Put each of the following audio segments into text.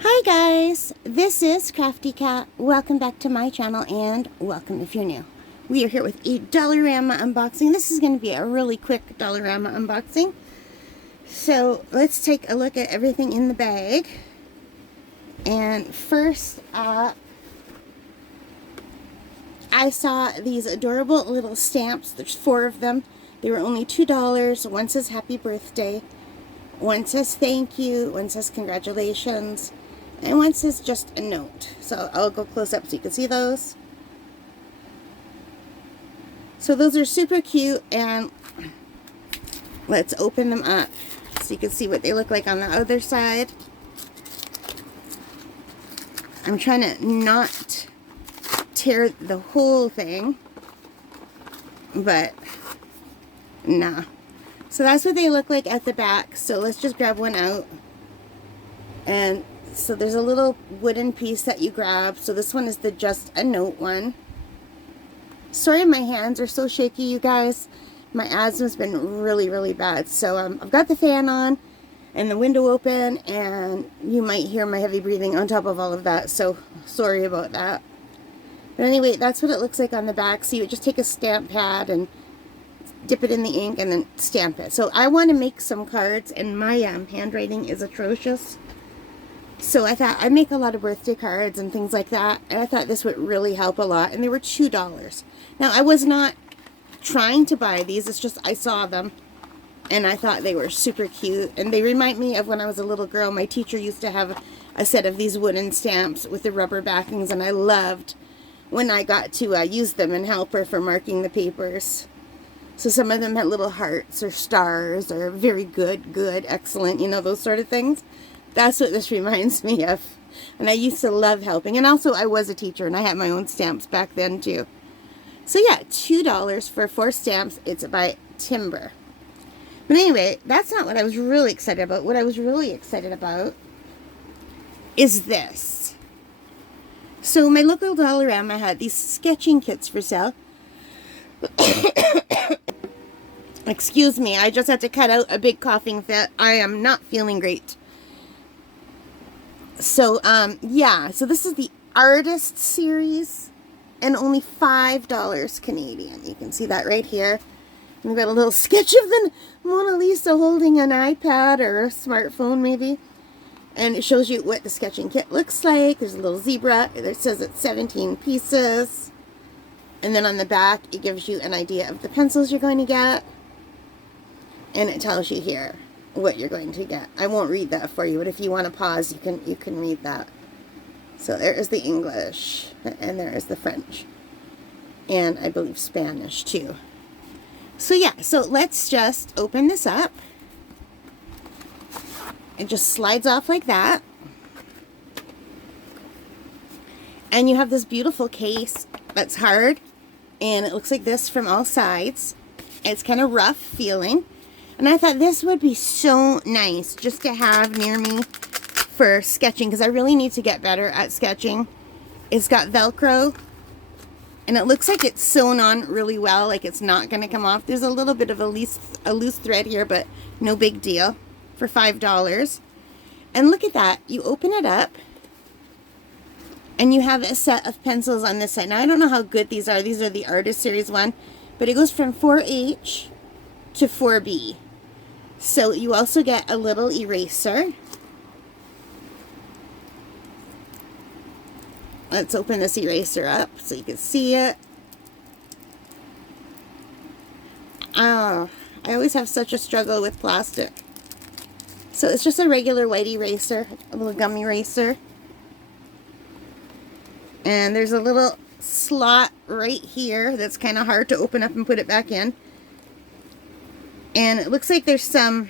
Hi guys, this is Crafty Cat. Welcome back to my channel and welcome if you're new. We are here with a Dollarama unboxing. This is going to be a really quick Dollarama unboxing. So let's take a look at everything in the bag. And first up, I saw these adorable little stamps. There's 4 of them. They were only $2. One says happy birthday. One says thank you. One says congratulations. And one says just a note. So I'll go close up so you can see those. So those are super cute, and let's open them up so you can see what they look like on the other side. I'm trying to not tear the whole thing, but nah. So that's what they look like at the back. So let's just grab one out. And so there's a little wooden piece that you grab. So this one is the just a note one. Sorry, my hands are so shaky, you guys. My asthma's been really bad. So I've got the fan on and the window open, and you might hear my heavy breathing on top of all of that. So sorry about that. But anyway, that's what it looks like on the back. So you would just take a stamp pad and dip it in the ink and then stamp it. So I want to make some cards, and my handwriting is atrocious. So I thought I'd make a lot of birthday cards and things like that, and I thought this would really help a lot. And they were $2. Now, I was not trying to buy these. It's just I saw them and I thought they were super cute, and they remind me of when I was a little girl. My teacher used to have a set of these wooden stamps with the rubber backings, and I loved when I got to use them and help her for marking the papers. So some of them had little hearts or stars or very good, excellent, you know, those sort of things. That's what this reminds me of. And I used to love helping. And also I was a teacher and I had my own stamps back then too. So yeah, $2 for 4 stamps. It's by Timber. But anyway, that's not what I was really excited about. What I was really excited about is this. So my local Dollarama had these sketching kits for sale. Excuse me, I just had to cut out a big coughing fit. I am not feeling great. So, yeah, so this is the Artist Series, and only $5 Canadian. You can see that right here. And we've got a little sketch of the Mona Lisa holding an iPad or a smartphone, maybe. And it shows you what the sketching kit looks like. There's a little zebra. It says it's 17 pieces. And then on the back, it gives you an idea of the pencils you're going to get. And it tells you here what you're going to get. I won't read that for you, but if you want to pause, you can read that. So there is the English, and there is the French, and I believe Spanish too. So yeah, so let's just open this up. It just slides off like that. And you have this beautiful case that's hard, and it looks like this from all sides. It's kind of rough feeling. And I thought this would be so nice just to have near me for sketching, because I really need to get better at sketching. It's got Velcro, and it looks like it's sewn on really well, like it's not going to come off. There's a little bit of a loose thread here, but no big deal for $5. And look at that. You open it up, and you have a set of pencils on this side. Now, I don't know how good these are. These are the Artist Series one, but it goes from 4H to 4B. So you also get a little eraser. Let's open this eraser up so you can see it. Oh, I always have such a struggle with plastic. So it's just a regular white eraser, a little gum eraser. And there's a little slot right here that's kind of hard to open up and put it back in. And it looks like there's some,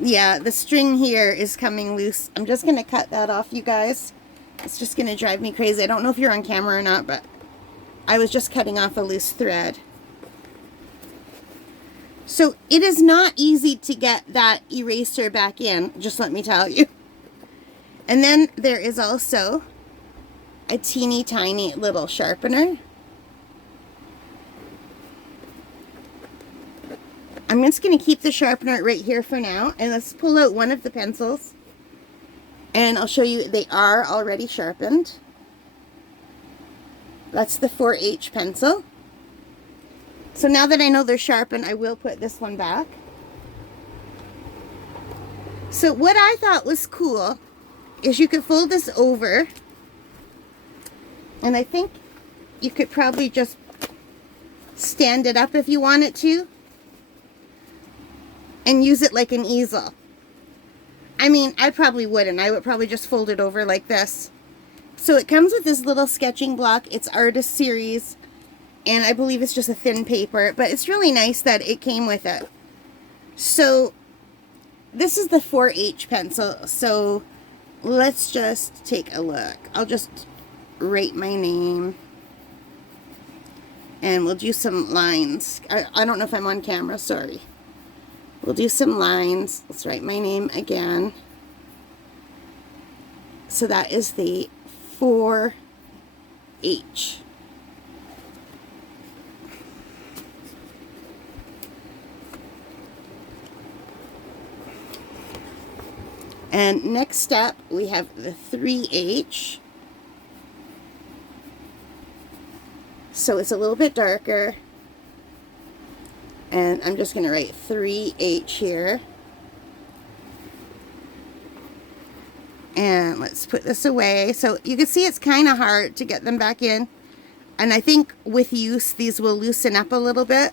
yeah, the string here is coming loose. I'm just going to cut that off, you guys. It's just going to drive me crazy. I don't know if you're on camera or not, but I was just cutting off a loose thread. So it is not easy to get that eraser back in, just let me tell you. And then there is also a teeny tiny little sharpener. I'm just going to keep the sharpener right here for now, and let's pull out one of the pencils. And I'll show you, they are already sharpened. That's the 4H pencil. So now that I know they're sharpened, I will put this one back. So what I thought was cool is you could fold this over, and I think you could probably just stand it up if you wanted to and use it like an easel. I mean, I probably wouldn't. I would probably just fold it over like this. So it comes with this little sketching block. It's Artist Series, and I believe it's just a thin paper, but it's really nice that it came with it. So this is the 4H pencil. So let's just take a look. I'll just write my name, and we'll do some lines. I don't know if I'm on camera, sorry. We'll do some lines. Let's write my name again. So that is the 4H. And next step, we have the 3H. So it's a little bit darker. And I'm just going to write 3H here. And let's put this away. So you can see it's kind of hard to get them back in. And I think with use, these will loosen up a little bit.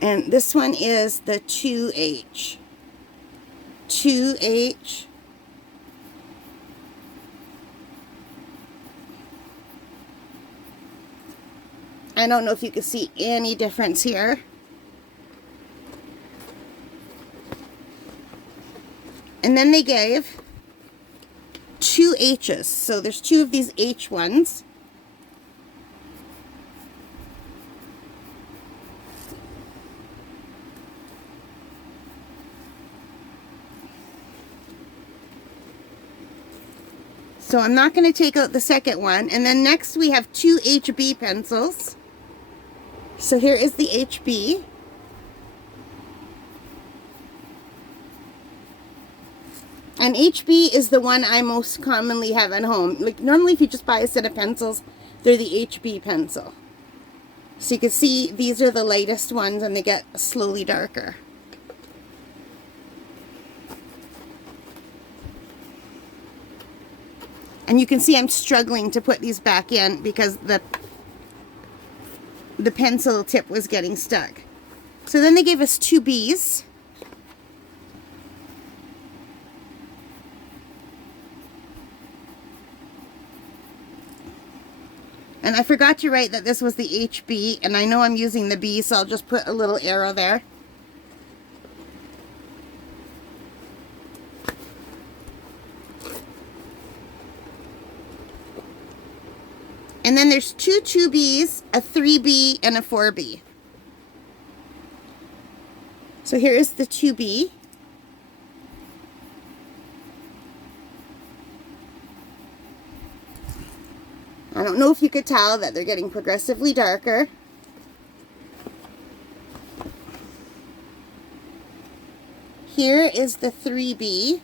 And this one is the 2H. 2H. I don't know if you can see any difference here. And then they gave 2 H's. So there's 2 of these H ones. So I'm not going to take out the second one. And then next we have 2 HB pencils. So here is the HB. And HB is the one I most commonly have at home. Like normally if you just buy a set of pencils, they're the HB pencil. So you can see these are the lightest ones and they get slowly darker. And you can see I'm struggling to put these back in because the pencil tip was getting stuck. So then they gave us 2 B's. And I forgot to write that this was the HB, and I know I'm using the B, so I'll just put a little arrow there. And then there's 2 2Bs, a 3B, and a 4B. So here is the 2B. I don't know if you could tell that they're getting progressively darker. Here is the 3B.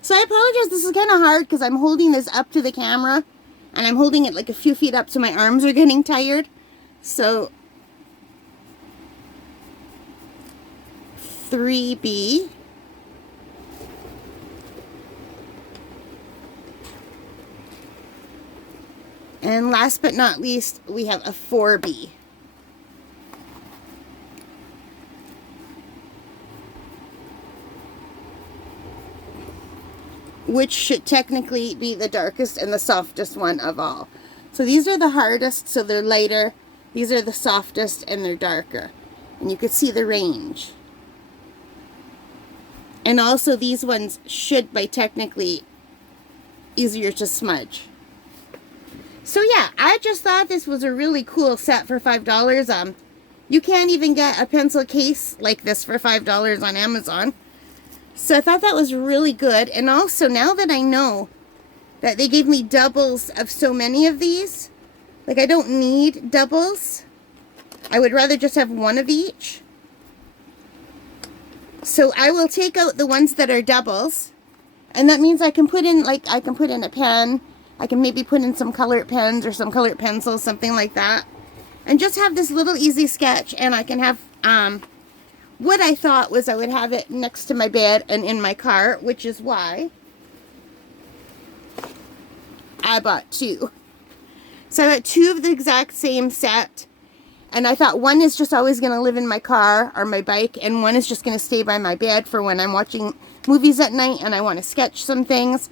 So I apologize, this is kind of hard because I'm holding this up to the camera. And I'm holding it like a few feet up so my arms are getting tired. So 3B. And last but not least, we have a 4B. Which should technically be the darkest and the softest one of all. So these are the hardest, so they're lighter. These are the softest and they're darker. And you can see the range. And also these ones should be technically easier to smudge. So yeah, I just thought this was a really cool set for $5. You can't even get a pencil case like this for $5 on Amazon. So I thought that was really good. And also, now that I know that they gave me doubles of so many of these, like I don't need doubles. I would rather just have one of each. So I will take out the ones that are doubles, and that means I can put in, like, I can put in a pen. I can maybe put in some colored pens or some colored pencils, something like that. And just have this little easy sketch, and I can have, what I thought was I would have it next to my bed and in my car, which is why I bought two. So I got two of the exact same set, and I thought one is just always going to live in my car or my bike, and one is just going to stay by my bed for when I'm watching movies at night and I want to sketch some things.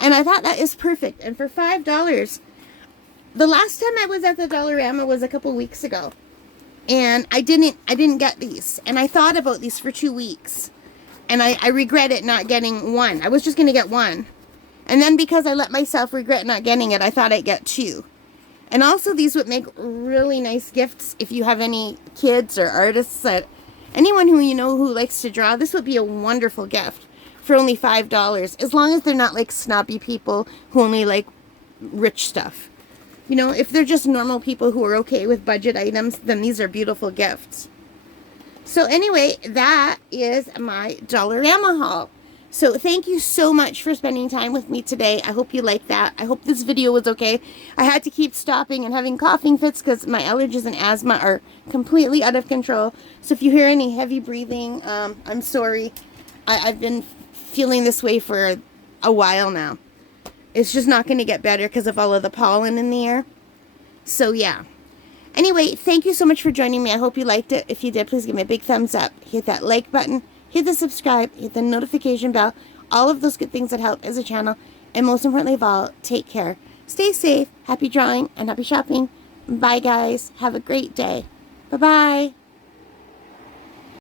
And I thought that is perfect. And for $5, the last time I was at the Dollarama was a couple weeks ago, and I didn't get these, and I thought about these for 2 weeks, and I regret it not getting one. I was just going to get one, and then because I let myself regret not getting it, I thought I'd get two. And also, these would make really nice gifts if you have any kids or artists, that anyone who you know who likes to draw. This would be a wonderful gift for only $5, as long as they're not like snobby people who only like rich stuff. You know, if they're just normal people who are okay with budget items, then these are beautiful gifts. So anyway, that is my Dollarama haul. So thank you so much for spending time with me today. I hope you liked that. I hope this video was okay. I had to keep stopping and having coughing fits because my allergies and asthma are completely out of control. So if you hear any heavy breathing, I'm sorry. I've been feeling this way for a while now. It's just not going to get better because of all of the pollen in the air. So yeah. Anyway, thank you so much for joining me. I hope you liked it. If you did, please give me a big thumbs up. Hit that like button. Hit the subscribe. Hit the notification bell. All of those good things that help as a channel. And most importantly of all, take care. Stay safe. Happy drawing and happy shopping. Bye, guys. Have a great day. Bye-bye.